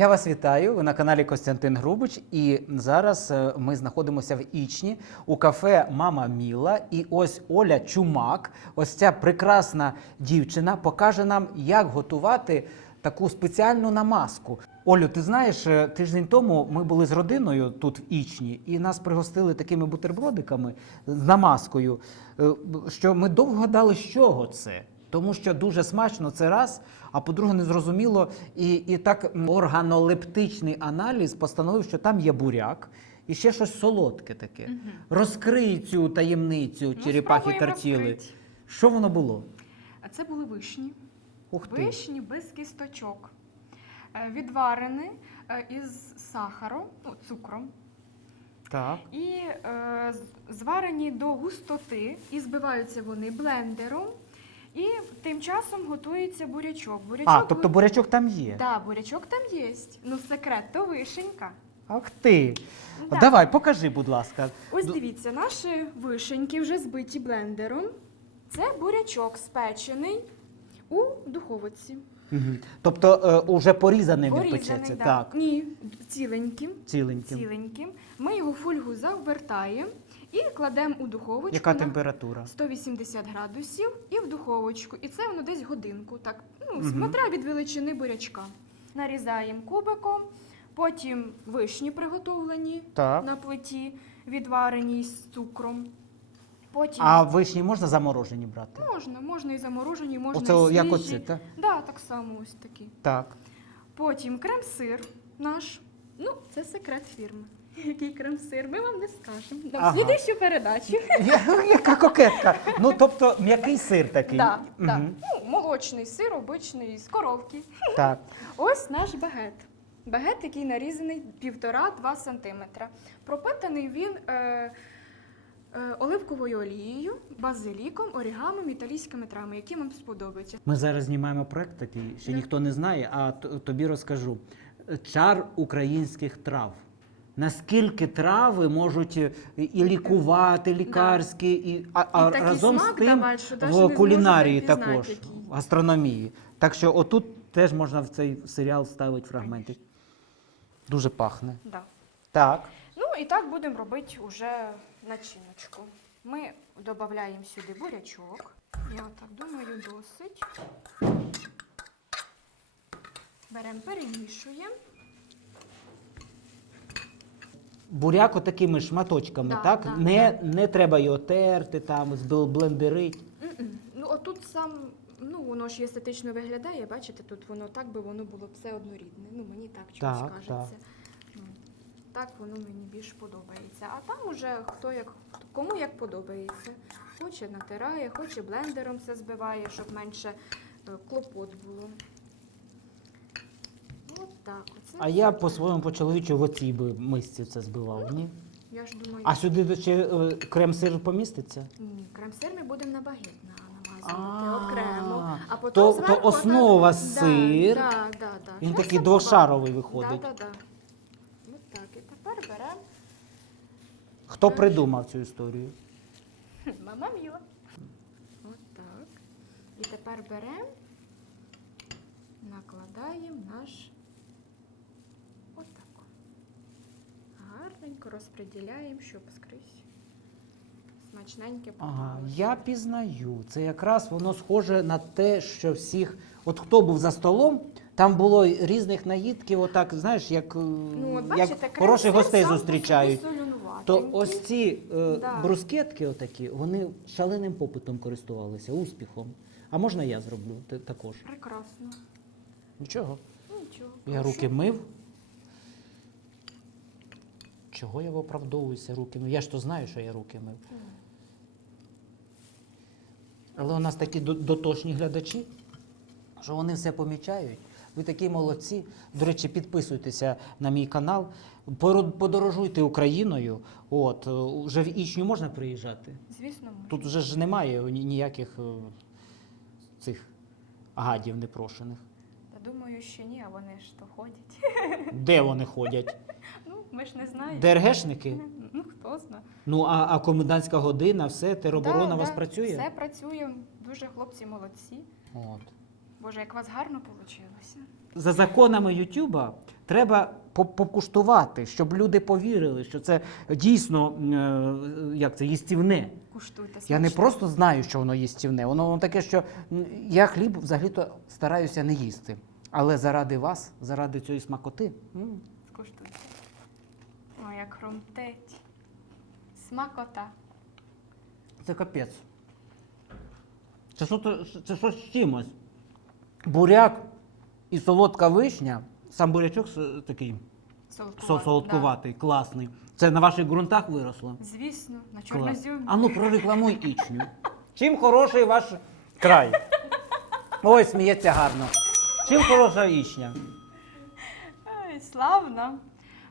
Я вас вітаю. Ви на каналі Костянтин Грубич. І зараз е, ми знаходимося в Ічні у кафе Мама Міла. І ось Оля Чумак, ось ця прекрасна дівчина, покаже нам, як готувати таку спеціальну намазку. Олю, ти знаєш, е, тиждень тому ми були з родиною тут в Ічні, і нас пригостили такими бутербродиками з намазкою, е, що ми довго гадали, з чого це. Тому що дуже смачно це раз, а по-друге, не зрозуміло. І, і так органолептичний аналіз постановив, що там є буряк і ще щось солодке таке. Розкрий цю таємницю черепахи спробуємо тартіли. Що воно було? А це були вишні. Ух ти. Вишні без кісточок. Е, Відварені е, із сахаром, ну, цукром. Так. І е, зварені до густоти, і збиваються вони блендером. І тим часом готується бурячок. бурячок А, тобто бурячок там є. Да, бурячок там є. Ну, секрет то вишенька. Ах ти. Да. Давай, покажи, будь ласка. Ось дивіться, наші вишеньки вже збиті блендером. Це бурячок спечений у духовиці. Мгм. Тобто е, уже порізаним він Порізаний, печеться. да. Так, Ні, ціленьким. ціленьким. ціленьким. Ми його фольгу завертаємо і кладемо у духовочку Яка на температура? 180 градусів і в духовочку. І це воно десь годинку. Так, ну, Мгм. смотря від величини бурячка. Нарізаємо кубиком, потім вишні приготовлені Так. на плиті, відварені з цукром. Потім А вишні можна заморожені брати? можна, можна і заморожені, можна Оце і свіжі. як оце, так? Да, так само ось такі. Так. Потім крем-сир наш. Ну, це секрет фірми. Який крем-сир, ми вам не скажемо. На Ага. слідущу передачу. Я- Яка кокетка. Ну, тобто, м'який сир такий. Да, да. Мгм. Ну, молочний сир, обичний, з коровки. Так. Ось наш багет. Багет, який нарізаний 1,5-2 см. Пропитаний він е, е, оливковою олією, базиліком, орігамом, італійськими травами, які вам сподобаються. Ми зараз знімаємо проект такий, ще ніхто не знає, а т- тобі розкажу. Чар українських трав. Наскільки трави можуть е, і лікувати, лікарські, і, а, а І разом з тим давати, що в кулінарії також, який. в гастрономії. Так що отут теж можна в цей серіал ставити фрагменти. Дуже пахне. Да. Так. Ну і так будемо робити уже начиночку. Ми додаємо сюди бурячок. Я так думаю, досить. Беремо, перемішуємо. Буряк отакими шматочками, Да, так? да, не, не треба його терти, там, збл- блендерить. Ну, отут сам, ну воно ж естетично виглядає, бачите, тут воно так би воно було все однорідне. Ну, мені так чомусь Так, кажеться. Ну, Так воно мені більш подобається. А там уже хто як кому як подобається. Хоче натирає, хоче блендером все збиває, щоб менше е, клопот було. Так. Оце А я все. по-своєму по чоловічу в оцій би мисці це збивав, ні? Я ж думаю, А сюди ще е, крем-сир поміститься? ні, крем-сир ми будемо на багет на- А, намазувати окремо. А потім то- то зверху основа так- сир, Да, да, да. Він такий двошаровий виходить. Да, да, да. От так. І тепер беремо Хто придумав цю історію? мама міла. От так. І тепер беремо, накладаємо наш отак. Гарненько розподіляємо, щоб скрізь смачненьке Ага, попалося. я пізнаю. Це якраз воно схоже на те, що всіх. От хто був за столом, там було різних наїдків, отак, знаєш, як, е, Ну, от як бачите, хороших гостей зустрічають. То ось ці е, Да. брускетки, отакі, вони шаленим попитом користувалися, успіхом. А можна я зроблю Те- також? Прекрасно. Нічого. Нічого. Я прошу. руки мив. Чого я виправдовуюся руки мив? Я ж то знаю, що я руки мив. Але у нас такі до- дотошні глядачі, що вони все помічають. Ви такі молодці. До речі, підписуйтеся на мій канал, подорожуйте Україною. От, е, вже в Ічню можна приїжджати. Звісно, можна. Тут вже ж немає ніяких е, цих гадів непрошених. Думаю, що ні, а вони ж то ходять. Де вони ходять? Ну, ми ж не знаємо. ДРГшники? Ну, хто знає. Ну, а, а комендантська година, все, тероборона Да, у вас да, працює? Все працює. Дуже хлопці молодці. От. Боже, як у вас гарно вийшло. За законами Ютуба треба по- покуштувати, щоб люди повірили, що це дійсно е, як це їстівне. Куштуйте Я не просто знаю, що воно їстівне. Воно, воно таке, що я хліб взагалі-то стараюся не їсти. Але заради вас, заради цієї смакоти. м, Куштуйте. Ой, як хрумтить. Смакота. Це капець. Це що, це щось з чимось. Буряк і солодка вишня. Сам бурячок с- такий Солодкувата. со- солодкуватий, класний. Це на ваших ґрунтах виросло. Да. Звісно, на Клас. чорноземі. А ну прорекламуй ічню. Чим хороший ваш край? Ой, сміється гарно. Чим хороша ічня? Ой, славна.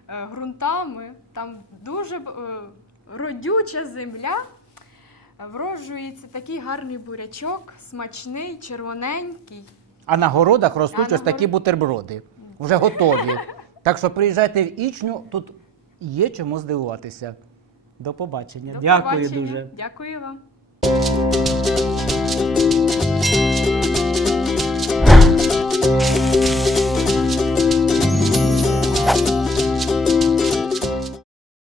Е, Ґрунтами, там дуже е, родюча земля. Е, Вроджується такий гарний бурячок, смачний, червоненький. А на городах ростуть А на ось такі гор- бутерброди. Вже готові. Так що приїжджайте в Ічню, тут є чому здивуватися. До побачення. До Дякую побачення. дуже. Дякую вам.